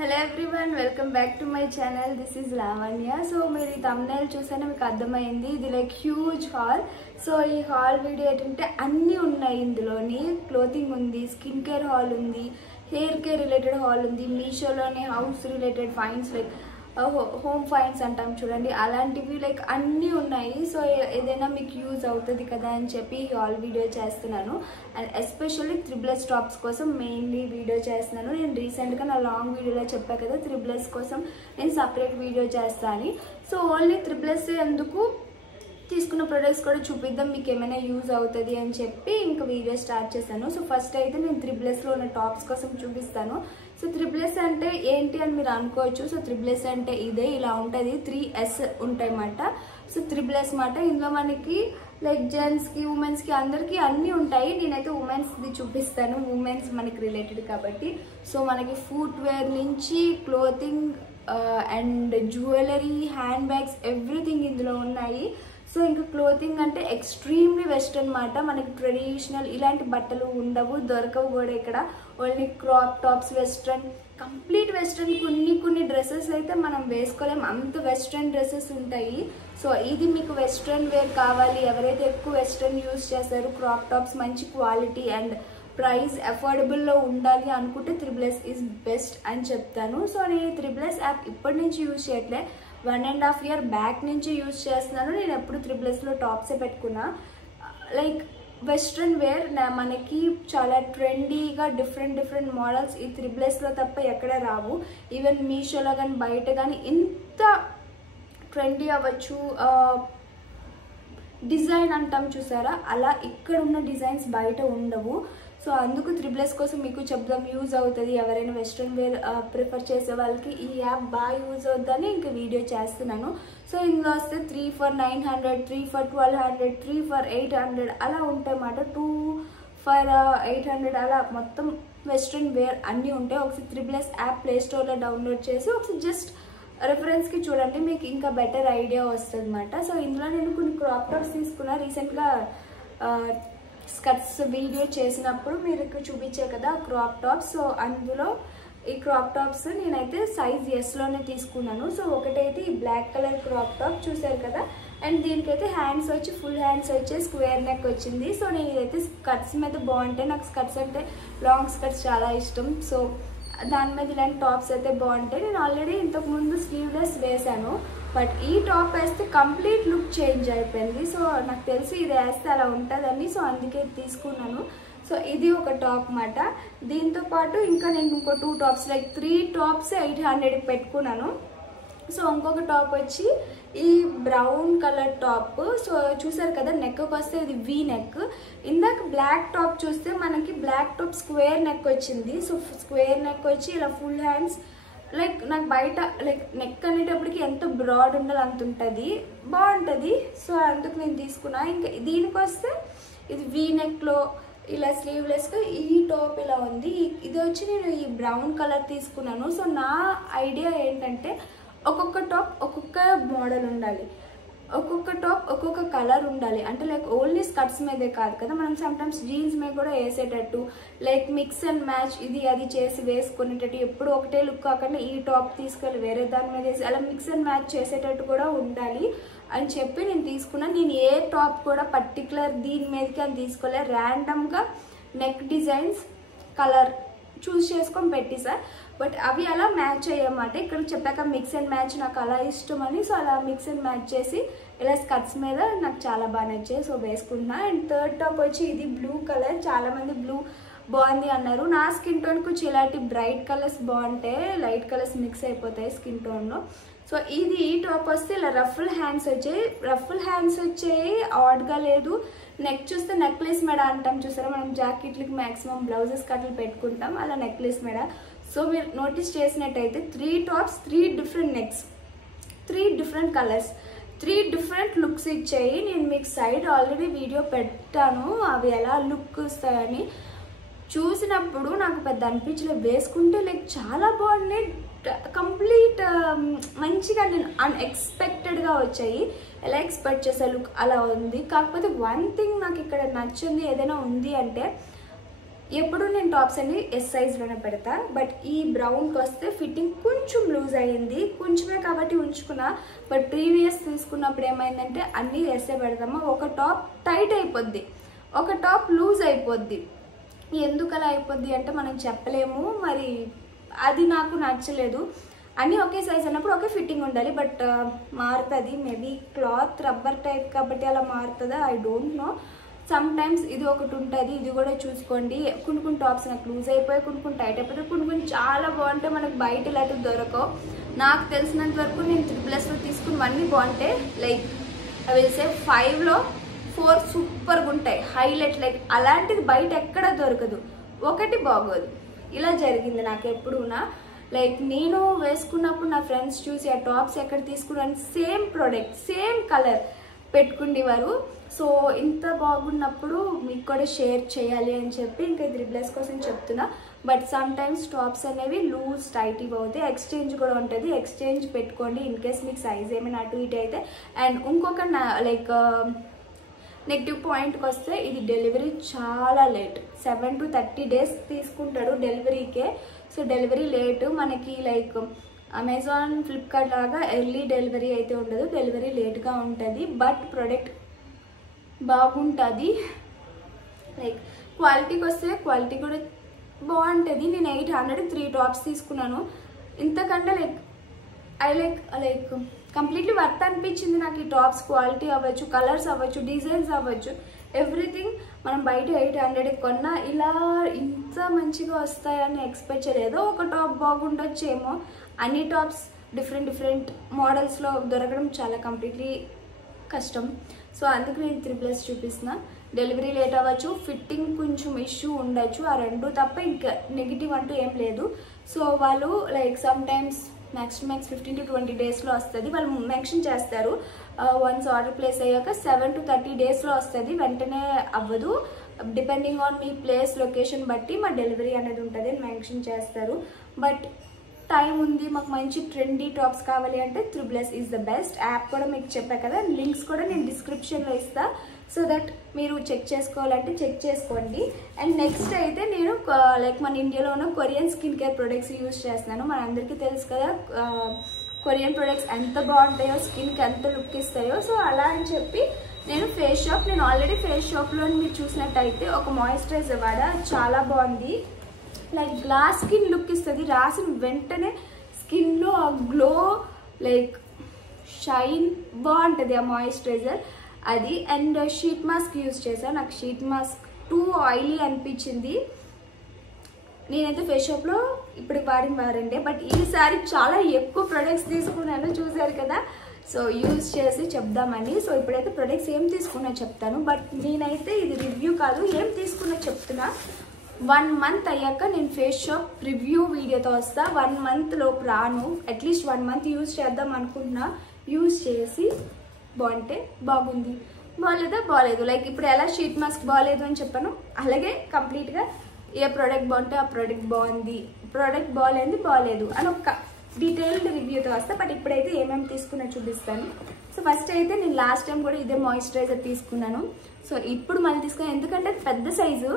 Hello everyone, welcome back to my channel. This is Lavanya. So మీరు ఈ thumbnail చూసానే మీకు అర్థమైంది ఇది లైక్ హ్యూజ్ హాల్. సో ఈ హాల్ వీడియో ఏంటంటే అన్నీ ఉన్నాయి ఇందులోని. క్లోతింగ్ ఉంది, స్కిన్ కేర్ హాల్ ఉంది, హెయిర్ కేర్ రిలేటెడ్ హాల్ ఉంది, మీషోలోనే house related finds like home finds అంటాం చూడండి, అలాంటివి లైక్ అన్నీ ఉన్నాయి. సో ఏదైనా మీకు యూజ్ అవుతుంది కదా అని చెప్పి ఈ హాల్ వీడియో చేస్తున్నాను. అండ్ ఎస్పెషల్లీ త్రిబులెస్ టాప్స్ కోసం మెయిన్లీ వీడియో చేస్తున్నాను. నేను రీసెంట్గా నా లాంగ్ వీడియోలో చెప్పాను కదా త్రిబులెస్ కోసం నేను సపరేట్ వీడియో చేస్తాను అని. సో ఓన్లీ త్రిబులెస్ ఎందుకు తీసుకున్న ప్రొడక్ట్స్ కూడా చూపిద్దాం, మీకు ఏమైనా యూజ్ అవుతుంది అని చెప్పి ఇంకా వీడియో స్టార్ట్ చేశాను. సో ఫస్ట్ అయితే నేను త్రిబులెస్లో ఉన్న టాప్స్ కోసం చూపిస్తాను. సో త్రిబులెస్ అంటే ఏంటి అని మీరు అనుకోవచ్చు. సో త్రిబులెస్ అంటే ఇదే, ఇలా ఉంటుంది, 3S ఉంటాయి అన్నమాట. సో త్రిబులెస్ మాట ఇందులో మనకి లైక్ జెంట్స్కి ఉమెన్స్కి అందరికీ అన్నీ ఉంటాయి. నేనైతే ఉమెన్స్ది చూపిస్తాను, ఉమెన్స్ మనకి రిలేటెడ్ కాబట్టి. సో మనకి ఫుట్వేర్ నుంచి clothing and jewellery, hand bags, everything ఇందులో ఉన్నాయి. సో ఇంకా క్లోతింగ్ అంటే ఎక్స్ట్రీమ్లీ వెస్ట్రన్ మాట, మనకి ట్రెడిషనల్ ఇలాంటి బట్టలు ఉండవు, దొరకవు కూడా ఇక్కడ. Only crop tops western, complete western. కొన్ని డ్రెస్సెస్ అయితే మనం వేసుకోలేం, అంత వెస్ట్రన్ డ్రెస్సెస్ ఉంటాయి. సో ఇది మీకు వెస్ట్రన్ వేర్ కావాలి, ఎవరైతే ఎక్కువ వెస్ట్రన్ యూజ్ చేస్తారు, క్రాప్ టాప్స్ మంచి క్వాలిటీ అండ్ ప్రైస్ అఫోర్డబుల్లో ఉండాలి అనుకుంటే త్రిబులెస్ ఈజ్ బెస్ట్ అని చెప్తాను. సో నేను త్రిబులెస్ యాప్ ఇప్పటి నుంచి యూజ్ చేయట్లే, 1.5 year బ్యాక్ నుంచి యూజ్ చేస్తున్నాను. నేను ఎప్పుడు త్రిబులెస్లో టాప్సే పెట్టుకున్నా. లైక్ వెస్ట్రన్ వేర్ మనకి చాలా ట్రెండీగా డిఫరెంట్ మోడల్స్ ఈ త్రిబులెస్లో తప్ప ఎక్కడ రావు. ఈవెన్ మీషోలో కానీ బయట కానీ ఇంత ట్రెండీ అవ్వచ్చు, డిజైన్ అంటాం చూసారా, అలా ఇక్కడ ఉన్న డిజైన్స్ బయట ఉండవు. సో అందుకు త్రిబులెస్ కోసం మీకు చెప్దాం, యూజ్ అవుతుంది ఎవరైనా వెస్ట్రన్ వేర్ ప్రిఫర్ చేసే వాళ్ళకి ఈ యాప్ బాగా యూజ్ అవుతుందని ఇంకా వీడియో చేస్తున్నాను. సో ఇందులో వస్తే 3 for 900, 3 for 1200, 3 for 800 అలా ఉంటాయి అన్నమాట. 2 for 800 అలా మొత్తం వెస్ట్రన్ వేర్ అన్నీ ఉంటాయి. ఒకసారి త్రిబులెస్ యాప్ ప్లే స్టోర్లో డౌన్లోడ్ చేసి ఒకసారి జస్ట్ రెఫరెన్స్కి చూడండి, మీకు ఇంకా బెటర్ ఐడియా వస్తుంది అన్నమాట. సో ఇందులో నేను కొన్ని క్రాప్ టాప్స్ తీసుకున్నా రీసెంట్గా స్కర్ట్స్ వీడియో చేసినప్పుడు మీరు చూపించే కదా క్రాప్ టాప్స్. సో అందులో ఈ క్రాప్ టాప్స్ నేనైతే సైజ్ ఎస్లోనే తీసుకున్నాను. సో ఒకటైతే ఈ బ్లాక్ కలర్ క్రాప్ టాప్ చూసారు కదా, అండ్ దీనికైతే హ్యాండ్స్ వచ్చి ఫుల్ హ్యాండ్స్ వచ్చి స్క్వేర్ నెక్ వచ్చింది. సో నేను ఇదైతే స్కర్ట్స్ మీద బాగుంటాయి, నాకు స్కర్ట్స్ అంటే లాంగ్ స్కర్ట్స్ చాలా ఇష్టం. సో దాని మీద ఇలాంటి టాప్స్ అయితే బాగుంటాయి. నేను ఆల్రెడీ ఇంతకుముందు స్లీవ్లెస్ వేసాను, బట్ ఈ టాప్ వేస్తే కంప్లీట్ లుక్ చేంజ్ అయిపోయింది. సో నాకు తెలిసి ఇది వేస్తే అలా ఉంటుందని, సో అందుకే తీసుకున్నాను. సో ఇది ఒక టాప్ మాట. దీంతో పాటు ఇంకా నేను ఇంకో 2 టాప్స్ లైక్ 3 టాప్స్ 800 పెట్టుకున్నాను. సో ఇంకొక టాప్ వచ్చి ఈ బ్రౌన్ కలర్ టాప్. సో చూసారు కదా నెక్కి వస్తే ఇది వీ నెక్. ఇందాక బ్లాక్ టాప్ చూస్తే మనకి బ్లాక్ టాప్ స్క్వేర్ నెక్ వచ్చింది. సో స్క్వేర్ నెక్ వచ్చి ఇలా ఫుల్ హ్యాండ్స్, లైక్ నాకు బయట లైక్ నెక్ అనేటప్పటికి ఎంత బ్రాడ్ ఉండాలి అంత ఉంటుంది, బాగుంటుంది. సో అందుకు నేను తీసుకున్నా. ఇంకా దీనికి వస్తే ఇది వీ నెక్లో ఇలా స్లీవ్లెస్గా ఈ టాప్ ఇలా ఉంది. ఇది వచ్చి నేను ఈ బ్రౌన్ కలర్ తీసుకున్నాను. సో నా ఐడియా ఏంటంటే ఒక్కొక్క టాప్ ఒక్కొక్క మోడల్ ఉండాలి, ఒక్కొక్క టాప్ ఒక్కొక్క కలర్ ఉండాలి. అంటే లైక్ ఓన్లీ స్కర్ట్స్ మీదే కాదు కదా, మనం సమ్టైమ్స్ జీన్స్ మీద కూడా వేసేటట్టు, లైక్ మిక్స్ అండ్ మ్యాచ్ ఇది అది చేసి వేసుకునేటట్టు, ఎప్పుడు ఒకటే లుక్ కాకుండా ఈ టాప్ తీసుకెళ్ళి వేరే దాని మీద వేసి అలా మిక్స్ అండ్ మ్యాచ్ చేసేటట్టు కూడా ఉండాలి అని చెప్పి నేను తీసుకున్నాను. నేను ఏ టాప్ కూడా పర్టికులర్ దీని మీదకి అని తీసుకోలే, ర్యాండమ్గా నెక్ డిజైన్స్ కలర్ చూస్ చేసుకొని పెట్టేసా. బట్ అవి అలా మ్యాచ్ అయ్యమాట. ఇక్కడ చెప్పాక మిక్స్ అండ్ మ్యాచ్ నాకు అలా ఇష్టం అని, సో అలా మిక్స్ అండ్ మ్యాచ్ చేసి ఇలా స్కర్ట్స్ మీద నాకు చాలా బాగా నచ్చాయి. సో వేసుకుంటున్నా. అండ్ థర్డ్ టాప్ వచ్చి ఇది బ్లూ కలర్. చాలామంది బ్లూ బాగుంది అన్నారు. నా స్కిన్ టోన్ కొంచెం ఇలాంటి బ్రైట్ కలర్స్ బాగుంటాయి, లైట్ కలర్స్ మిక్స్ అయిపోతాయి స్కిన్ టోన్లో. సో ఇది ఈ టాప్ వస్తే ఇలా రఫుల్ హ్యాండ్స్ వచ్చాయి, ఆడ్గా లేదు. నెక్ చూస్తే నెక్లెస్ మెడ అంటాం చూసారా, మనం జాకెట్లకి మ్యాక్సిమం బ్లౌజెస్ కట్లు పెట్టుకుంటాం, అలా నెక్లెస్ మెడ. సో మీరు నోటీస్ చేసినట్టయితే 3 tops 3 different next, 3 different colours, 3 different looks ఇచ్చాయి. నేను మీకు సైడ్ ఆల్రెడీ వీడియో పెట్టాను అవి ఎలా లుక్ ఇస్తాయని. చూసినప్పుడు నాకు పెద్ద అనిపించలేదు, వేసుకుంటే లైక్ చాలా బాగున్నాయి, కంప్లీట్ మంచిగా నేను అన్ఎక్స్పెక్టెడ్గా వచ్చాయి. ఎలా ఎక్స్పెక్ట్ చేసే లుక్ అలా ఉంది. కాకపోతే వన్ థింగ్ నాకు ఇక్కడ నచ్చింది ఏదైనా ఉంది అంటే ఎప్పుడు నేను టాప్స్ అన్ని ఎస్ సైజ్లోనే పెడతా. బట్ ఈ బ్రౌన్కి వస్తే ఫిట్టింగ్ కొంచెం లూజ్ అయ్యింది, కొంచెమే కాబట్టి ఉంచుకున్నా. బట్ ప్రీవియస్ తీసుకున్నప్పుడు ఏమైందంటే అన్నీ ఎస్ఏ పెడతామా, ఒక టాప్ టైట్ అయిపోద్ది, ఒక టాప్ లూజ్ అయిపోద్ది. ఎందుకు అలా అయిపోద్ది అంటే మనం చెప్పలేము. మరి అది నాకు నచ్చలేదు. అన్నీ ఒకే సైజ్ అన్నప్పుడు ఒకే ఫిట్టింగ్ ఉండాలి. బట్ మారుతుంది, మేబీ క్లాత్ రబ్బర్ టైప్ కాబట్టి అలా మారుతుందా, I don't know. Sometimes ఇది ఒకటి ఉంటుంది, ఇది కూడా చూసుకోండి. కొన్ని టాప్స్ నాకు లూజ్ అయిపోయి, కొన్ని టైట్ అయిపోతాయి, కొన్ని చాలా బాగుంటాయి. మనకు బయట ఇలాంటివి దొరకవు. నాకు తెలిసినంత వరకు నేను 3+లో తీసుకున్నవన్నీ బాగుంటాయి. లైక్ ఐ విల్ సే 5లో 4 సూపర్గా ఉంటాయి, హైలైట్. లైక్ అలాంటిది బయట ఎక్కడ దొరకదు, ఒకటి బాగోదు. ఇలా జరిగింది నాకు ఎప్పుడూనా. లైక్ నేను వేసుకున్నప్పుడు నా ఫ్రెండ్స్ చూసి ఆ టాప్స్ ఎక్కడ తీసుకున్నాను, సేమ్ ప్రోడక్ట్ సేమ్ కలర్ పెట్టుకునేవారు. సో ఇంత బాగున్నప్పుడు మీకు కూడా షేర్ చేయాలి అని చెప్పి ఇంకా 3+ కోసం చెప్తున్నా. బట్ సమ్ టైమ్స్ టాప్స్ అనేవి లూజ్ టైట్ అవుతాయి. ఎక్స్చేంజ్ కూడా ఉంటుంది, ఎక్స్చేంజ్ పెట్టుకోండి ఇన్ కేస్ మీకు సైజ్ ఏమైనా అటు ఇటు అయితే. అండ్ ఇంకొక లైక్ నెగిటివ్ పాయింట్కి వస్తే ఇది డెలివరీ చాలా లేట్, 7 to 30 days తీసుకుంటాడు డెలివరీకే. సో డెలివరీ లేట్ మనకి. లైక్ అమెజాన్, ఫ్లిప్కార్ట్ లాగా ఎర్లీ డెలివరీ అయితే ఉండదు, డెలివరీ లేట్గా ఉంటుంది. బట్ ప్రోడక్ట్ బాగుంటుంది. లైక్ క్వాలిటీకి వస్తే క్వాలిటీ కూడా బాగుంటుంది. నేను 800 3 టాప్స్ తీసుకున్నాను. ఇంతకంటే లైక్ కంప్లీట్లీ వర్త్ అనిపించింది నాకు. ఈ టాప్స్ క్వాలిటీ అవ్వచ్చు, కలర్స్ అవ్వచ్చు, డిజైన్స్ అవ్వచ్చు, ఎవ్రీథింగ్. మనం బయట 800 కొన్నా ఇలా ఇంత మంచిగా వస్తాయని ఎక్స్పెక్ట్ చేయలేదు. ఒక టాప్ బాగుండొచ్చేమో. అన్ని టాప్స్ డిఫరెంట్ మోడల్స్లో దొరకడం చాలా కంప్లీట్లీ కష్టం. సో అందుకు నేను 3+ చూపిస్తున్నా. డెలివరీ లేట్ అవ్వచ్చు, ఫిట్టింగ్ కొంచెం ఇష్యూ ఉండొచ్చు, ఆ రెండు తప్ప ఇంకా నెగిటివ్ అంటూ ఏం లేదు. సో వాళ్ళు like some times max 15 to 20 daysలో వస్తుంది. వాళ్ళు మెన్షన్ చేస్తారు వన్స్ ఆర్డర్ ప్లేస్ అయ్యాక 7 to 30 daysలో వస్తుంది, వెంటనే అవ్వదు. Depending on me place location బట్టి మా డెలివరీ అనేది ఉంటుంది అని మెన్షన్ చేస్తారు. బట్ టైం ఉంది, మాకు మంచి ట్రెండీ టాప్స్ కావాలి అంటే 3+ ఈజ్ ద బెస్ట్. యాప్ కూడా మీకు చెప్పా కదా, లింక్స్ కూడా నేను డిస్క్రిప్షన్లో ఇస్తా. సో దట్ మీరు చెక్ చేసుకోవాలంటే చెక్ చేసుకోండి. అండ్ నెక్స్ట్ అయితే నేను లైక్ మన ఇండియాలో ఉన్న Korean skin care products use చేస్తున్నాను. మనందరికీ తెలుసు కదా కొరియన్ ప్రొడక్ట్స్ ఎంత బాగుంటాయో, స్కిన్కి ఎంత లుక్ ఇస్తాయో. సో అలా అని చెప్పి నేను నేను ఆల్రెడీ ఫేస్ షాప్లో మీరు చూసినట్టయితే ఒక మాయిశ్చరైజర్ వాడా, చాలా బాగుంది. లైక్ గ్లాస్ స్కిన్ లుక్ ఇస్తుంది, రాసిన వెంటనే స్కిన్లో ఆ గ్లో, లైక్ షైన్ బాగుంటుంది ఆ మాయిశ్చరైజర్ అది. అండ్ షీట్ మాస్క్ యూజ్ చేశాను. నాకు షీట్ మాస్క్ టూ ఆయిలీ అనిపించింది. నేనైతే ఫేస్ షాప్లో ఇప్పుడు వారండి, బట్ ఈసారి చాలా ఎక్కువ ప్రొడక్ట్స్ తీసుకున్నాను, చూసారు కదా. సో యూజ్ చేసి చెప్దామని. సో ఇప్పుడైతే ప్రొడక్ట్స్ ఏం తీసుకున్నా చెప్తాను. బట్ నేనైతే ఇది రివ్యూ కాదు, ఏం తీసుకున్నా చెప్తున్నా. 1 month అయ్యాక నేను ఫేస్ షాప్ రివ్యూ వీడియోతో వస్తా. 1 month లోపు రాను, అట్లీస్ట్ 1 month యూజ్ చేద్దాం అనుకుంటున్నా. యూజ్ చేసి బాగుంటే బాగుంది, బాగాలేదా బాగాలేదు. లైక్ ఇప్పుడు ఎలా షీట్ మాస్క్ బాగాలేదు అని చెప్పాను, అలాగే కంప్లీట్గా ఏ ప్రోడక్ట్ బాగుంటే ఆ ప్రోడక్ట్ బాగుంది, ప్రోడక్ట్ బాగాలేదు అని ఒక డీటెయిల్డ్ రివ్యూతో వస్తా. బట్ ఇప్పుడైతే ఏమేమి తీసుకున్నా చూపిస్తాను. సో ఫస్ట్ అయితే నేను లాస్ట్ టైం కూడా ఇదే మాయిశ్చరైజర్ తీసుకున్నాను. సో ఇప్పుడు మళ్ళీ తీసుకున్నాను, ఎందుకంటే పెద్ద సైజు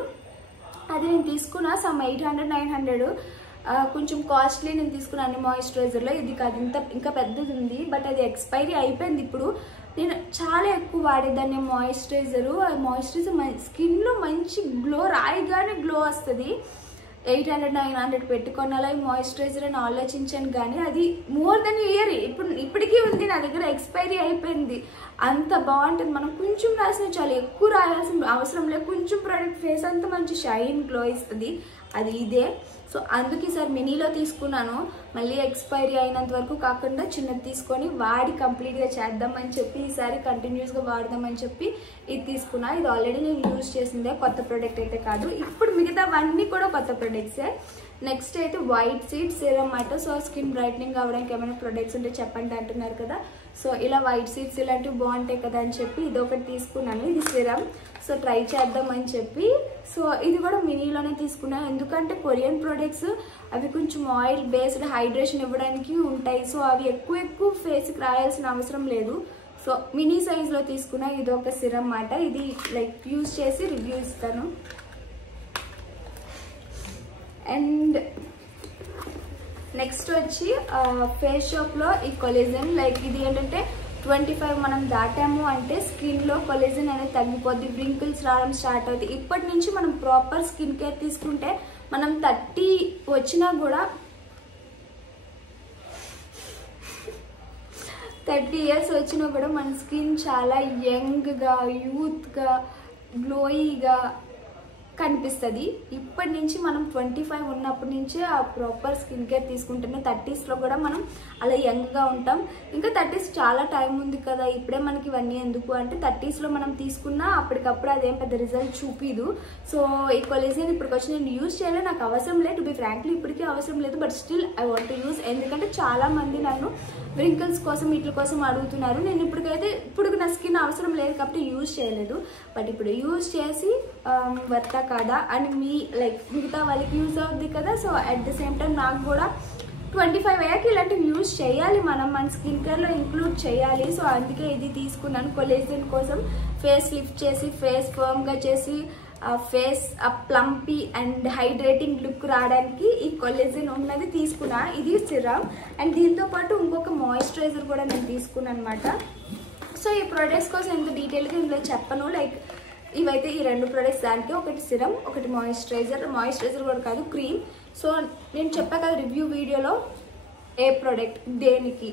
అది నేను తీసుకున్నా. సమ్ 800 900 కొంచెం కాస్ట్లీ నేను తీసుకున్నాను అన్ని మాయిశ్చరైజర్లో. ఇది కాదు, ఇంకా పెద్దది ఉంది, బట్ అది ఎక్స్పైరీ అయిపోయింది. ఇప్పుడు నేను చాలా ఎక్కువ వాడేదాన్ని మాయిశ్చరైజరు. ఆ మాయిశ్చరైజర్ స్కిన్లో మంచి గ్లో, రాయిగానే గ్లో వస్తుంది. 800 900 పెట్టుకోనాలా ఈ మాయిశ్చరైజర్ అని ఆలోచించాను, కానీ అది మోర్ దెన్ ఇయర్ ఇప్పటికీ ఉంది నా దగ్గర, ఎక్స్పైరీ అయిపోయింది. అంత బాగుంటుంది. మనం కొంచెం రాసిన చాలా, ఎక్కువ రాయాల్సిన అవసరం లేదు. కొంచెం ప్రోడక్ట్ ఫేస్ అంతా మంచి షైన్ గ్లో ఇస్తుంది, అది ఇదే. సో అందుకే సార్ మినీలో తీసుకున్నాను. మళ్ళీ ఎక్స్పైరీ అయినంత వరకు కాకుండా చిన్నది తీసుకొని వాడి కంప్లీట్గా చేద్దామని చెప్పి, ఈసారి కంటిన్యూస్గా వాడదామని చెప్పి ఇది తీసుకున్నా. ఇది ఆల్రెడీ నేను యూజ్ చేసిందే, కొత్త ప్రోడక్ట్ అయితే కాదు. ఇప్పుడు మిగతావన్నీ కూడా కొత్త ప్రొడక్ట్సే. నెక్స్ట్ అయితే వైట్ సీడ్ సిరమ్ అన్నమాట. సో స్కిన్ బ్రైట్నింగ్ అవ్వడానికి ఏమైనా ప్రొడక్ట్స్ ఉంటే చెప్పండి అంటున్నారు కదా. సో ఇలా వైట్ సీడ్స్ ఇలాంటివి బాగుంటాయి కదా అని చెప్పి ఇది ఒకటి తీసుకున్నాను, ఇది సిరమ్. సో ట్రై చేద్దామని చెప్పి, సో ఇది కూడా మినీలోనే తీసుకున్నాను. ఎందుకంటే కొరియన్ ప్రొడక్ట్స్ అవి కొంచెం ఆయిల్ బేస్డ్ హైడ్రేషన్ ఇవ్వడానికి ఉంటాయి. సో అవి ఎక్కువ ఫేస్కి రాయాల్సిన అవసరం లేదు. సో మినీ సైజ్లో తీసుకున్నా. ఇది ఒక సిరమ్ అన్నమాట. ఇది లైక్ యూజ్ చేసి రివ్యూ ఇస్తాను. అండ్ నెక్స్ట్ వచ్చి ఫేస్ షాప్లో ఈ కొలేజన్ లైక్ ఇది ఏంటంటే 25 మనం దాటాము అంటే స్కిన్లో కొలేజన్ అనేది తగ్గిపోద్ది, వ్రింకిల్స్ రావడం స్టార్ట్ అవుతుంది. ఇప్పటి నుంచి మనం ప్రాపర్ స్కిన్ కేర్ తీసుకుంటే మనం 30 వచ్చినా కూడా 30 ఇయర్స్ వచ్చినా కూడా మన స్కిన్ చాలా యంగ్గా, యూత్గా, గ్లోయిగా కనిపిస్తుంది. ఇప్పటి నుంచి మనం 25 ఉన్నప్పటి నుంచే ఆ ప్రాపర్ స్కిన్ కేర్ తీసుకుంటేనే 30స్లో కూడా మనం అలా యంగ్గా ఉంటాం. ఇంకా 30s చాలా టైం ఉంది కదా, ఇప్పుడే మనకి ఇవన్నీ ఎందుకు అంటే 30స్లో మనం తీసుకున్నా అప్పటికప్పుడు అదేం పెద్ద రిజల్ట్ చూపిదు. సో ఈ కొలేజన్ ఇప్పటికి వచ్చి నేను యూజ్ చేయలేదు, నాకు అవసరం లేదు. టు బి ఫ్రాంక్లీ ఇప్పటికీ అవసరం లేదు, but still I want to use. ఎందుకంటే చాలామంది నన్ను వ్రింకిల్స్ కోసం వీటి కోసం అడుగుతున్నారు. నేను ఇప్పుడు నా స్కిన్ అవసరం లేదు కాబట్టి యూజ్ చేయలేదు. బట్ ఇప్పుడు యూజ్ చేసి వర్తా కాదా అని మిగతా వాళ్ళకి యూజ్ అవుద్ది కదా. So at the same time నాకు కూడా 25 అయ్యాక ఇలాంటివి యూజ్ చేయాలి, మనం మన స్కిన్ కేర్లో ఇంక్లూడ్ చేయాలి. సో అందుకే ఇది తీసుకున్నాను. కొలేజన్ కోసం ఫేస్ లిఫ్ట్ చేసి, ఫేస్ ఫర్మ్గా చేసి, face plumpy and hydrating look రావడానికి ఈ కొలేజన్ ఉన్నది తీసుకున్నా. ఇది సిరమ్ అండ్ దీంతో పాటు ఇంకొక మాయిశ్చరైజర్ కూడా నేను తీసుకున్నాను అనమాట. సో ఈ ప్రొడక్ట్స్ కోసం ఎంత డీటెయిల్గా ఇందులో చెప్పను. లైక్ ఇవైతే ఈ 2 ప్రొడక్ట్స్, దానికి ఒకటి సిరమ్, ఒకటి మాయిశ్చరైజర్ కూడా కాదు, క్రీమ్. సో నేను చెప్పా కదా రివ్యూ వీడియోలో ఏ ప్రోడక్ట్ దేనికి,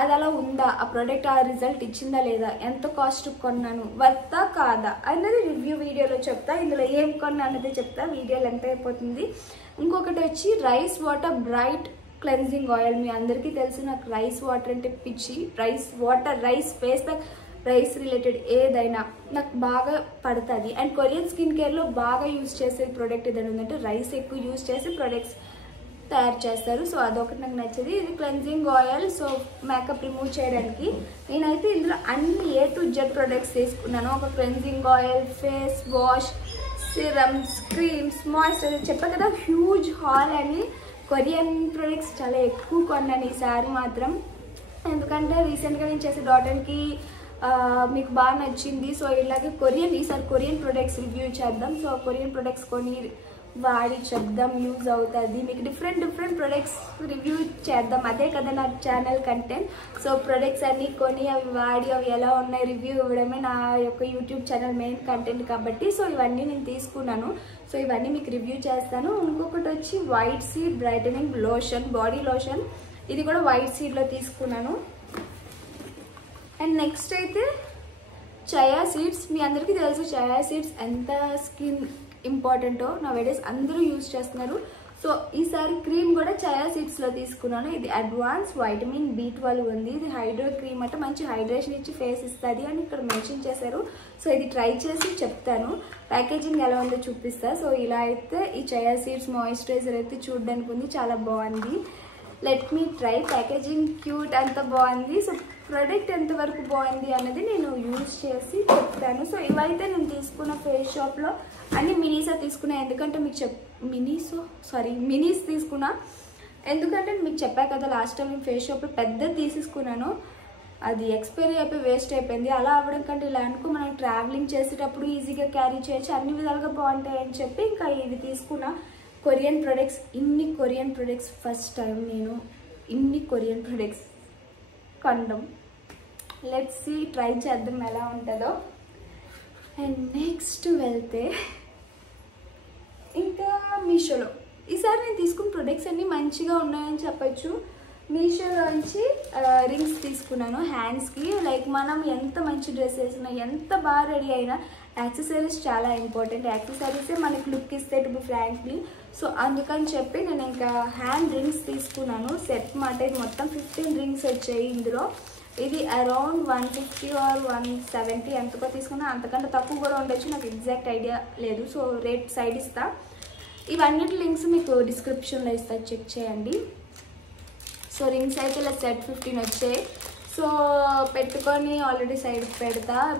అది అలా ఉందా, ఆ ప్రోడక్ట్ ఆ రిజల్ట్ ఇచ్చిందా లేదా, ఎంత కాస్ట్ కొన్నాను, వర్తా కాదా అన్నది రివ్యూ వీడియోలో చెప్తా. ఇందులో ఏం కొన్నా అన్నది చెప్తా, వీడియోలు ఎంత అయిపోతుంది. ఇంకొకటి వచ్చి rice water bright cleansing oil. మీ అందరికీ తెలుసు నాకు రైస్ వాటర్ అంటే పిచ్చి. రైస్ ఫేస్ రైస్ రిలేటెడ్ ఏదైనా నాకు బాగా పడుతుంది. అండ్ కొరియన్ స్కిన్ కేర్లో బాగా యూజ్ చేసే ప్రోడక్ట్ ఏదైనా ఉందంటే రైస్ ఎక్కువ యూజ్ చేసి ప్రొడక్ట్స్ తయారు చేస్తారు. సో అదొకటి నాకు నచ్చింది. ఇది cleansing oil, so makeup remove చేయడానికి. నేనైతే ఇందులో అన్ని A to Z ప్రొడక్ట్స్ తీసుకున్నాను. ఒక cleansing oil, face wash, serums, creams, moisturiser. చెప్పా కదా హ్యూజ్ హాల్ అని. కొరియన్ ప్రొడక్ట్స్ చాలా ఎక్కువ కొన్నాను ఈసారి మాత్రం. ఎందుకంటే రీసెంట్గా నేను చేసే డాటర్కి మీకు బాగా నచ్చింది. సో ఇలాగే ఈసారి కొరియన్ ప్రొడక్ట్స్ రివ్యూ చేద్దాం. సో కొరియన్ ప్రొడక్ట్స్ కొని వాడి చెప్దాం, యూజ్ అవుతుంది. మీకు డిఫరెంట్ ప్రొడక్ట్స్ రివ్యూ చేద్దాం, అదే కదా నా ఛానల్ కంటెంట్. సో ప్రొడక్ట్స్ అన్నీ కొని అవి వాడి అవి ఎలా ఉన్నాయి రివ్యూ ఇవ్వడమే నా యొక్క యూట్యూబ్ ఛానల్ మెయిన్ కంటెంట్ కాబట్టి. సో ఇవన్నీ నేను తీసుకున్నాను. సో ఇవన్నీ మీకు రివ్యూ చేస్తాను. ఇంకొకటి వచ్చి white seed brightening lotion, body lotion. ఇది కూడా వైట్ సీడ్లో తీసుకున్నాను. అండ్ నెక్స్ట్ అయితే చయా సీడ్స్. మీ అందరికీ తెలుసు చయా సీడ్స్ ఎంత స్కిన్ ఇంపార్టెంటో నవేడేస్ అందరూ యూజ్ చేస్తున్నారు. సో ఈసారి క్రీమ్ కూడా చయా సీడ్స్లో తీసుకున్నాను. ఇది అడ్వాన్స్ వైటమిన్ B12 ఉంది. ఇది హైడ్రో క్రీమ్ అంటే మంచి హైడ్రేషన్ ఇచ్చి ఫేస్ ఇస్తుంది అని ఇక్కడ మెన్షన్ చేశారు. సో ఇది ట్రై చేసి చెప్తాను, ప్యాకేజింగ్ ఎలా ఉందో చూపిస్తా. సో ఇలా అయితే ఈ చయా సీడ్స్ మాయిశ్చరైజర్ అయితే చూడడానికి ఉంది, చాలా బాగుంది. Let me try. Packaging cute, అంత బాగుంది. సో ప్రోడక్ట్ ఎంతవరకు బాగుంది అన్నది నేను యూజ్ చేసి చెప్తాను. సో ఇవైతే నేను తీసుకున్న ఫేస్ షాప్లో అన్ని మినీసే తీసుకున్నా. ఎందుకంటే మీకు మినీస్ తీసుకున్నా. ఎందుకంటే మీకు చెప్పా కదా లాస్ట్ టైం నేను ఫేస్ షాప్లో పెద్ద తీసేసుకున్నాను, అది ఎక్స్పైరీ అయిపోయి వేస్ట్ అయిపోయింది. అలా అవ్వడం కంటే ఇలా అనుకో మనం ట్రావెలింగ్ చేసేటప్పుడు ఈజీగా క్యారీ చేయొచ్చు, అన్ని విధాలుగా బాగుంటాయని చెప్పి ఇంకా ఇది తీసుకున్నా. కొరియన్ ప్రొడక్ట్స్ ఫస్ట్ టైం నేను ఇన్ని కొరియన్ ప్రొడక్ట్స్ కొనడం. లెట్స్ సీ, ట్రై చేద్దాం ఎలా ఉంటుందో. అండ్ నెక్స్ట్ వెళ్తే ఇంకా మీషోలో ఈసారి నేను తీసుకున్న ప్రొడక్ట్స్ అన్నీ మంచిగా ఉన్నాయని చెప్పచ్చు. మీషోలోంచి రింగ్స్ తీసుకున్నాను హ్యాండ్స్కి. లైక్ మనం ఎంత మంచి డ్రెస్ వేసినా, ఎంత బాగా రెడీ అయినా యాక్సెసరీస్ చాలా ఇంపార్టెంట్. యాక్సెసరీసే మనకి లుక్ ఇస్తే టు బి ఫ్రాంక్లీ. సో అందుకని చెప్పి నేను ఇంకా హ్యాండ్ రింగ్స్ తీసుకున్నాను. సెట్ మాట ఇది మొత్తం 15 రింగ్స్ వచ్చాయి ఇందులో. ఇది అరౌండ్ 150 or 170 ఎంతకో తీసుకున్నా, అంతకంటే తక్కువ కూడా ఉండొచ్చు, నాకు ఎగ్జాక్ట్ ఐడియా లేదు. సో రేట్ సైడ్ ఇస్తా. ఇవన్నిటి లింక్స్ మీకు డిస్క్రిప్షన్లో ఇస్తా, చెక్ చేయండి. సో రింగ్స్ అయితే ఇలా సెట్ 15 వచ్చాయి. సో పెట్టుకొని ఆల్రెడీ సైడ్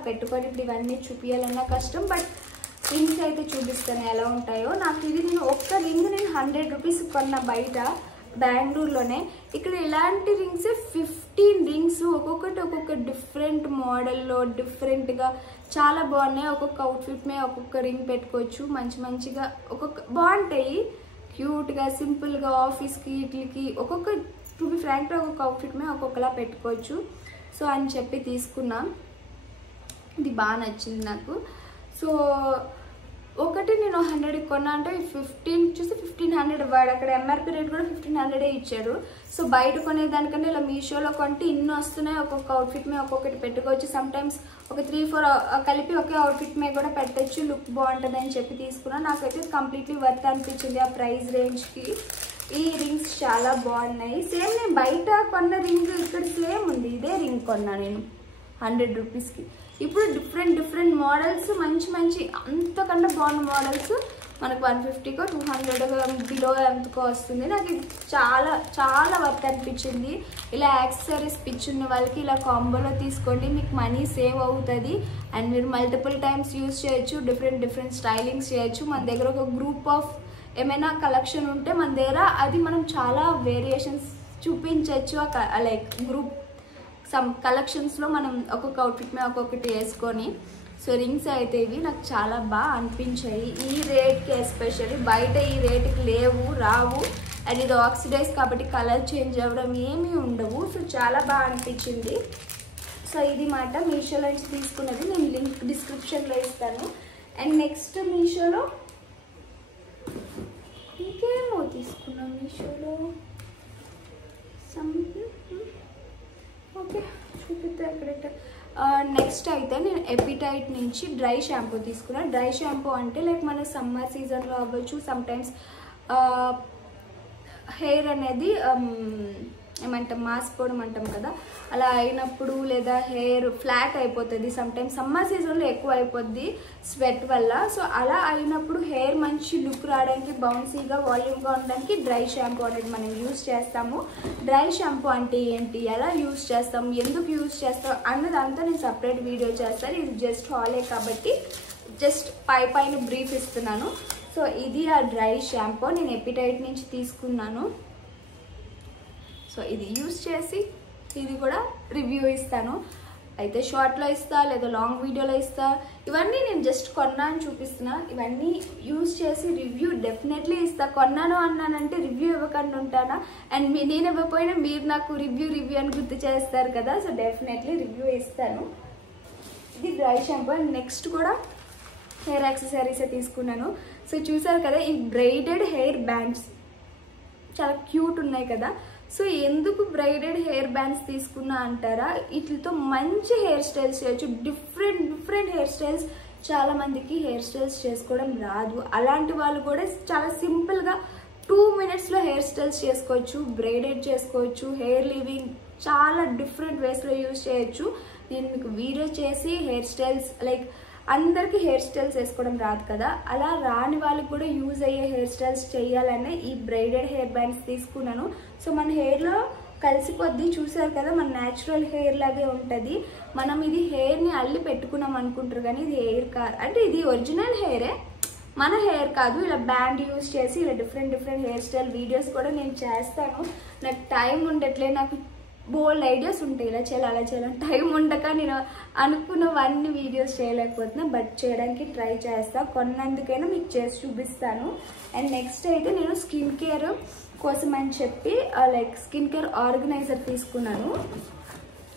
పెట్టుకొని ఇప్పుడు ఇవన్నీ చూపించాలన్నా కష్టం. బట్ రింగ్స్ అయితే చూపిస్తాను ఎలా ఉంటాయో. నాకు ఇది నేను ఒక్క రింగ్ నేను 100 రూపీస్ కొన్నా బయట బెంగళూరులోనే. ఇక్కడ ఇలాంటి రింగ్స్ 15 రింగ్స్, ఒక్కొక్కటి ఒక్కొక్క డిఫరెంట్ మోడల్లో డిఫరెంట్గా చాలా బాగున్నాయి. ఒక్కొక్క అవుట్ఫిట్ మీద ఒక్కొక్క రింగ్ పెట్టుకోవచ్చు, మంచిగా ఒక్కొక్క బాగుంటాయి, క్యూట్గా సింపుల్గా ఆఫీస్కి వీటికి ఒక్కొక్క టు బి ఫ్రాంక్గా ఒక్కొక్క అవుట్ఫిట్ మీద ఒక్కొక్కలా పెట్టుకోవచ్చు. సో అని చెప్పి తీసుకున్నా. ఇది బాగా నచ్చింది నాకు. సో ఒకటి నేను 100కి కొన్నా అంటే 15 చూసి 1500 వాడు అక్కడ ఎంఆర్పి రేట్ కూడా 1500 ఇచ్చారు. సో బయట కొనేదానికంటే ఇలా మీషోలో కొంటే ఇన్ని వస్తున్నాయి. ఒక్కొక్క అవుట్ఫిట్ మీద ఒక్కొక్కటి పెట్టుకోవచ్చు. సమ్టైమ్స్ ఒక 3-4 కలిపి ఒకే అవుట్ఫిట్ మీద కూడా పెట్టచ్చు. లుక్ బాగుంటుంది అని చెప్పి తీసుకున్నా. నాకైతే కంప్లీట్లీ వర్త్ అనిపించింది ఆ ప్రైస్ రేంజ్కి. ఈ రింగ్స్ చాలా బాగున్నాయి. సేమ్ నేను బయట కొన్న రింగ్ ఇక్కడ సేమ్ ఉంది. ఇదే రింగ్ కొన్నా నేను 100 రూపీస్కి. ఇప్పుడు డిఫరెంట్ మోడల్స్ మంచి అంతకన్నా బాగున్న మోడల్స్ మనకు 150కో 200 బిలో ఎంతకో వస్తుంది. నాకు ఇది చాలా వర్త్ అనిపించింది. ఇలా యాక్సెసరీస్ పిచ్ ఉన్న వాళ్ళకి ఇలా కాంబోలో తీసుకోండి. మీకు మనీ సేవ్ అవుతుంది అండ్ మీరు మల్టిపుల్ టైమ్స్ యూజ్ చేయొచ్చు. డిఫరెంట్ స్టైలింగ్స్ చేయొచ్చు. మన దగ్గర ఒక గ్రూప్ ఆఫ్ ఏమైనా కలెక్షన్ ఉంటే మన దగ్గర అది మనం చాలా వేరియేషన్స్ చూపించవచ్చు. లైక్ గ్రూప్ సమ్ కలెక్షన్స్లో మనం ఒక్కొక్క అవుట్ఫిట్ మీద ఒక్కొక్కటి వేసుకొని. సో రింగ్స్ అయితే ఇవి నాకు చాలా బాగా అనిపించాయి. ఈ రేట్కి ఎస్పెషల్లీ బయట ఈ రేట్కి రావు. అండ్ ఇది ఆక్సిడైజ్ కాబట్టి కలర్ చేంజ్ అవ్వడం ఏమీ ఉండవు. సో చాలా బాగా అనిపించింది. సో ఇది మాట మీషోలో నుంచి తీసుకున్నది. నేను లింక్ డిస్క్రిప్షన్లో ఇస్తాను. అండ్ నెక్స్ట్ మీషోలో ఇంకేమో తీసుకున్నాం. మీషోలో ఓకే చూపిద్దా ఎక్కడైతే. నెక్స్ట్ అయితే నేను ఎపిటైట్ నుంచి డ్రై షాంపూ తీసుకున్నాను. డ్రై షాంపూ అంటే లైక్ మన సమ్మర్ సీజన్లో అవ్వచ్చు. సమ్టైమ్స్ హెయిర్ అనేది ఏమంటాం మాసిపోవడం అంటాం కదా, అలా అయినప్పుడు లేదా హెయిర్ ఫ్లాట్ అయిపోతుంది. సమ్టైమ్స్ సమ్మర్ సీజన్లో ఎక్కువ అయిపోద్ది స్వెట్ వల్ల. సో అలా అయినప్పుడు హెయిర్ మంచి లుక్ రావడానికి, బౌన్సీగా వాల్యూమ్గా ఉండడానికి డ్రై షాంపూ అనేది మనం యూజ్ చేస్తాము. డ్రై షాంపూ అంటే ఏంటి, ఎలా యూజ్ చేస్తాం, ఎందుకు యూజ్ చేస్తాం అన్నదంతా నేను సపరేట్ వీడియో చేస్తాను. ఇది జస్ట్ హాలే కాబట్టి జస్ట్ పైన బ్రీఫ్ ఇస్తున్నాను. సో ఇది ఆ డ్రై షాంపూ నేను ఎపిటైట్ నుంచి తీసుకున్నాను. సో ఇది యూజ్ చేసి ఇది కూడా రివ్యూ ఇస్తాను. అయితే షార్ట్లో ఇస్తా లేదా లాంగ్ వీడియోలో ఇస్తా. ఇవన్నీ నేను జస్ట్ కొన్నా అని చూపిస్తున్నా. ఇవన్నీ యూజ్ చేసి రివ్యూ డెఫినెట్లీ ఇస్తా. కొన్నాను అన్నానంటే రివ్యూ ఇవ్వకుండా ఉంటానా? అండ్ నేను ఇవ్వకపోయినా మీరు నాకు రివ్యూ అని గుర్తు చేస్తారు కదా. సో డెఫినెట్లీ రివ్యూ ఇస్తాను. ఇది డ్రై షాంపూ. అండ్ నెక్స్ట్ కూడా హెయిర్ యాక్సెసరీసే తీసుకున్నాను. సో చూసారు కదా ఈ బ్రైడెడ్ హెయిర్ బ్యాండ్స్ చాలా క్యూట్ ఉన్నాయి కదా. సో ఎందుకు బ్రైడెడ్ హెయిర్ బ్యాండ్స్ తీసుకున్నా అంటారా, వీటితో మంచి హెయిర్ స్టైల్స్ చేయొచ్చు. Different hair styles. చాలా మందికి హెయిర్ స్టైల్స్ చేసుకోవడం రాదు. అలాంటి వాళ్ళు కూడా చాలా సింపుల్గా 2 minutesలో హెయిర్ స్టైల్స్ చేసుకోవచ్చు. బ్రైడెడ్ చేసుకోవచ్చు, హెయిర్ లీవింగ్ చాలా డిఫరెంట్ వేస్లో యూజ్ చేయొచ్చు. నేను మీకు వీడియో చేసి హెయిర్ స్టైల్స్ లైక్ అందరికీ హెయిర్ స్టైల్స్ వేసుకోవడం రాదు కదా, అలా రాని వాళ్ళకి కూడా యూజ్ అయ్యే హెయిర్ స్టైల్స్ చేయాలనే ఈ బ్రైడెడ్ హెయిర్ బ్యాండ్స్ తీసుకున్నాను. సో మన హెయిర్లో కలిసిపోద్ది. చూసారు కదా మన న్యాచురల్ హెయిర్ లాగే ఉంటుంది. మనం ఇది హెయిర్ని అల్లి పెట్టుకున్నాం అనుకుంటారు కానీ ఇది హెయిర్ కాదు. అంటే ఇది ఒరిజినల్ హెయిరే, మన హెయిర్ కాదు. ఇలా బ్యాండ్ యూజ్ చేసి ఇలా డిఫరెంట్ హెయిర్ స్టైల్ వీడియోస్ కూడా నేను చేస్తాను. నాకు టైం ఉండట్లే. నాకు బోల్డ్ ఐడియాస్ ఉంటాయి ఇలా చేయాలి అలా చేయాలని. టైం ఉండక నేను అనుకున్నవన్నీ వీడియోస్ చేయలేకపోతున్నా. బట్ చేయడానికి ట్రై చేస్తా. కొన్నందుకైనా మీకు చేసి చూపిస్తాను. అండ్ నెక్స్ట్ అయితే నేను స్కిన్ కేర్ కోసం అని చెప్పి లైక్ స్కిన్ కేర్ ఆర్గనైజర్ తీసుకున్నాను.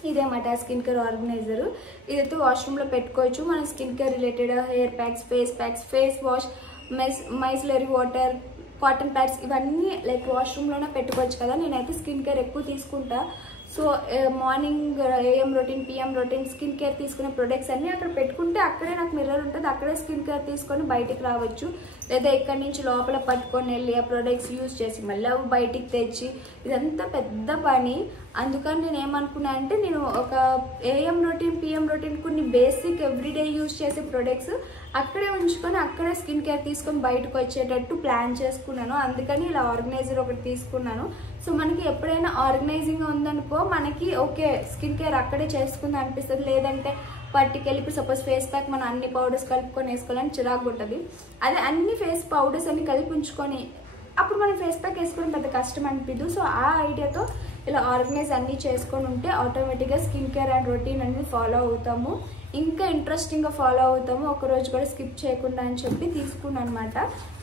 ఇదేమాట స్కిన్ కేర్ ఆర్గనైజర్. ఇదైతే వాష్రూమ్లో పెట్టుకోవచ్చు. మన skin care related hair packs, face wash, micellar water, cotton pads ఇవన్నీ లైక్ వాష్రూమ్లోనే పెట్టుకోవచ్చు కదా. నేనైతే స్కిన్ కేర్ ఎక్కువ తీసుకుంటా. So morning AM routine, PM routine skin care తీసుకునే ప్రొడక్ట్స్ అన్నీ అక్కడ పెట్టుకుంటే అక్కడే నాకు మిర్రర్ ఉంటుంది. అక్కడే స్కిన్ కేర్ తీసుకొని బయటికి రావచ్చు. లేదా ఇక్కడి నుంచి లోపల పట్టుకొని వెళ్ళి ఆ ప్రొడక్ట్స్ యూజ్ చేసి మళ్ళీ అవి బయటికి తెచ్చి ఇదంతా పెద్ద పని. అందుకని నేను ఏమనుకున్నా అంటే నేను ఒక AM రొటీన్, PM రొటీన్ కొన్ని బేసిక్ ఎవ్రీడే యూజ్ చేసే ప్రొడక్ట్స్ అక్కడే ఉంచుకొని అక్కడే స్కిన్ కేర్ తీసుకొని బయటకు వచ్చేటట్టు ప్లాన్ చేసుకున్నాను. అందుకని ఇలా ఆర్గనైజర్ ఒకటి తీసుకున్నాను. సో మనకి ఎప్పుడైనా ఆర్గనైజింగ్ ఉందనుకో మనకి ఓకే స్కిన్ కేర్ అక్కడే చేసుకుంది అనిపిస్తుంది. లేదంటే పట్టుకెళ్ళి ఇప్పుడు సపోజ్ ఫేస్ ప్యాక్ మనం అన్ని పౌడర్స్ కలుపుకొని వేసుకోవాలని చిరాకు ఉంటుంది. అదే అన్ని ఫేస్ పౌడర్స్ అన్ని కలిపి ఉంచుకొని అప్పుడు మనం ఫేస్ ప్యాక్ వేసుకోవడం పెద్ద కష్టం అనిపిదు. సో ఆ ఐడియాతో ఇలా ఆర్గనైజ్ అన్నీ చేసుకొని ఉంటే ఆటోమేటిక్గా స్కిన్ కేర్ అండ్ రొటీన్ అనేది ఫాలో అవుతాము. ఇంకా ఇంట్రెస్టింగ్గా ఫాలో అవుతాము, ఒకరోజు కూడా స్కిప్ చేయకుండా అని చెప్పి తీసుకున్నాను అనమాట.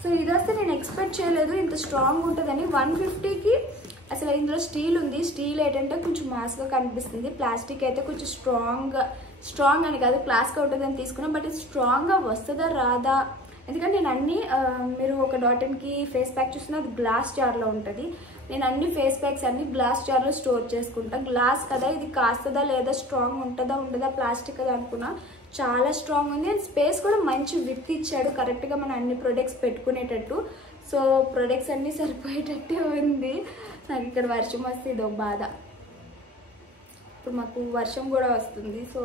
సో ఇది వస్తే నేను ఎక్స్పెక్ట్ చేయలేదు ఇంత స్ట్రాంగ్ ఉంటుందని. 150కి అసలు ఇందులో స్టీల్ ఉంది. స్టీల్ ఏంటంటే కొంచెం మాస్గా కనిపిస్తుంది, ప్లాస్టిక్ అయితే కొంచెం స్ట్రాంగ్ అని కాదు క్లాస్గా ఉంటుందని తీసుకున్నాను. బట్ ఇది స్ట్రాంగ్గా వస్తుందా రాదా, ఎందుకంటే నేను అన్నీ మీరు ఒక డాటన్కి ఫేస్ ప్యాక్ చూసినా అది గ్లాస్ జార్లో ఉంటుంది. నేను అన్ని ఫేస్ ప్యాక్స్ అన్ని గ్లాస్ జార్లో స్టోర్ చేసుకుంటాను. గ్లాస్ కదా, ఇది కాస్తుందా లేదా, స్ట్రాంగ్ ఉంటుందా ఉండదా, ప్లాస్టిక్ కదా అనుకున్నా, చాలా స్ట్రాంగ్ ఉంది. అండ్ స్పేస్ కూడా మంచి విత్ ఇచ్చాడు, కరెక్ట్గా మనం అన్ని ప్రొడక్ట్స్ పెట్టుకునేటట్టు. సో ప్రొడక్ట్స్ అన్నీ సరిపోయేటట్టే ఉంది. నాకు ఇక్కడ వర్షం వస్తే ఇదో బాధ. ఇప్పుడు మాకు వర్షం కూడా వస్తుంది. సో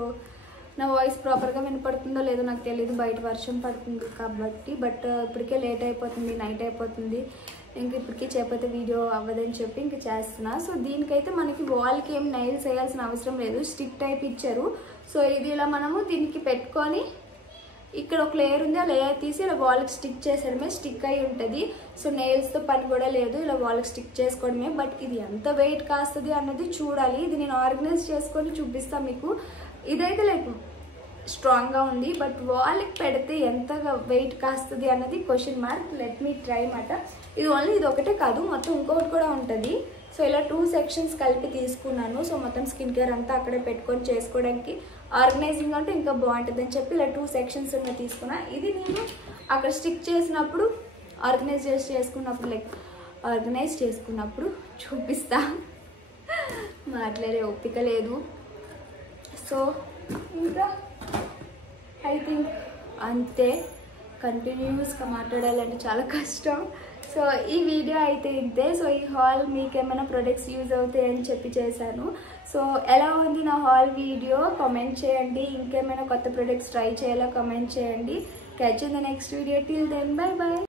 నా వాయిస్ ప్రాపర్గా వినపడుతుందో లేదో నాకు తెలియదు, బయట వర్షం పడుతుంది కాబట్టి. బట్ ఇప్పటికే లేట్ అయిపోతుంది, నైట్ అయిపోతుంది, ఇంక ఇప్పటికీ చేయకపోతే వీడియో అవ్వదని చెప్పి ఇంక చేస్తున్నా. సో దీనికైతే మనకి వాల్కి ఏం నైల్స్ వేయాల్సిన అవసరం లేదు, స్టిక్ టైప్ ఇచ్చారు. సో ఇది ఇలా మనము దీనికి పెట్టుకొని ఇక్కడ ఒక లేయర్ ఉంది, ఆ లేయర్ తీసి ఇలా వాల్కి స్టిక్ చేసేయడమే, స్టిక్ అయి ఉంటుంది. సో నెయిల్స్తో పని కూడా లేదు, ఇలా వాల్కి స్టిక్ చేసుకోవడమే. బట్ ఇది ఎంత వెయిట్ కాస్తుంది అన్నది చూడాలి, ఇది నేను ఆర్గనైజ్ చేసుకొని చూపిస్తాను మీకు. ఇదైతే లైక్ స్ట్రాంగ్గా ఉంది, బట్ వాల్కి పెడితే ఎంత వెయిట్ కాస్తుంది అన్నది question mark. Let me try మాట. ఇది ఓన్లీ ఇది ఒకటే కాదు, మొత్తం ఇంకొకటి కూడా ఉంటుంది. సో ఇలా 2 సెక్షన్స్ కలిపి తీసుకున్నాను. సో మొత్తం స్కిన్ కేర్ అంతా అక్కడే పెట్టుకొని చేసుకోవడానికి ఆర్గనైజింగ్ అంటే ఇంకా బాగుంటుంది అని చెప్పి ఇలా 2 సెక్షన్స్ ఉన్న తీసుకున్నా. ఇది నేను అక్కడ స్టిక్ చేసినప్పుడు ఆర్గనైజ్ చేసుకున్నప్పుడు చూపిస్తా, మాట్లాడే ఓపిక లేదు. సో ఇంకా ఐ థింక్ అంతే, కంటిన్యూస్గా మాట్లాడాలంటే చాలా కష్టం. సో ఈ వీడియో అయితే ఇంతే. సో ఈ హాల్ మీకు ఏమైనా ప్రొడక్ట్స్ యూజ్ అవుతాయి అని చెప్పి చేశాను. సో ఎలా ఉంది నా హాల్ వీడియో కామెంట్ చేయండి, ఇంకేమైనా కొత్త ప్రొడక్ట్స్ ట్రై చేయాలో కామెంట్ చేయండి. Catch in the next video. Till then bye by.